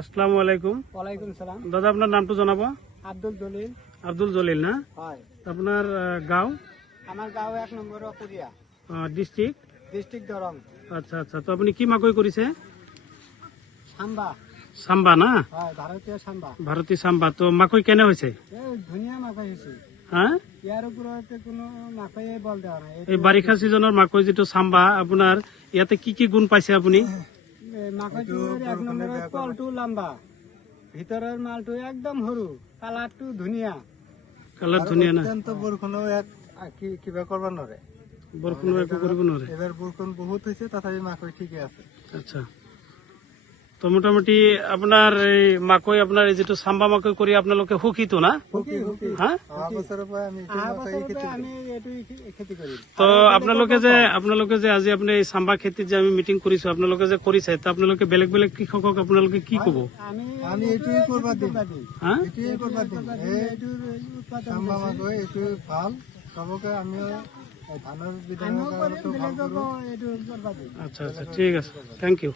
আসসালামু আলাইকুম। ওয়ালাইকুম সালাম। দাদা আপনার নামটা জানাবো। আব্দুল জলিল। আব্দুল জলিল না? হয়। আপনার গাঁও? আমার গাঁও 1 নম্বর অকুরিয়া, ডিস্ট্রিক্ট দরং। আচ্ছা আচ্ছা, তো আপনি কি মাকৈ কৰিছে? সাম্বা। সাম্বা না? হয়, ভাৰতীয় সাম্বা। ভাৰতীয় সাম্বা। তো মাকৈ কেনে হয়েছে? ধুনীয়া মাকৈ হৈছে। হ্যাঁ, ইয়াৰ ওপৰত কোনো মাকৈয়ে বল দেওয়া নাই। এই বাৰিষা সিজনৰ মাকৈ যিটো সাম্বা, আপোনাৰ ইয়াতে কি কি গুণ পাইছে আপুনি? মাকৈটোৰ 1 নম্বৰত কলটো লম্বা, ভিতৰৰ মালটো একদম সৰু, কালাৰটো ধুনীয়া। কালাৰ ধুনীয়া না? বৰষুণো কিবা কৰিব নোৱাৰে। বৰষুণৰ একো কৰিব নোৱাৰে। এবাৰ বৰষুণ বহুত হৈছে, তথাপি মাকৈ ঠিকে আছে। আচ্ছা, তো মোটামুটি আপোনাৰ এই মাকৈ, আপোনাৰ এই যিটো সাম্বা মাকৈ কৰি আপোনালোকে সুখীত না? হা, তো আপোনালোকে যে আজি আপুনি এই সাম্বা খেতিত যে আমি মিটিং কৰিছো, আপোনালোকে যে কৰিছে, তো আপোনালোকে বেলেগ বেলেগ কৃষকক আপোনালোকে কি কব? আমি এইটোৱে কৰিব দিম। হা, এইটোৱে কৰিব দিম। সাম্বা মাকৈ এইটো ভাল, চবকে আমিও ধানৰ বিধান। আচ্ছা আচ্ছা, ঠিক আছে, থেংক ইউ।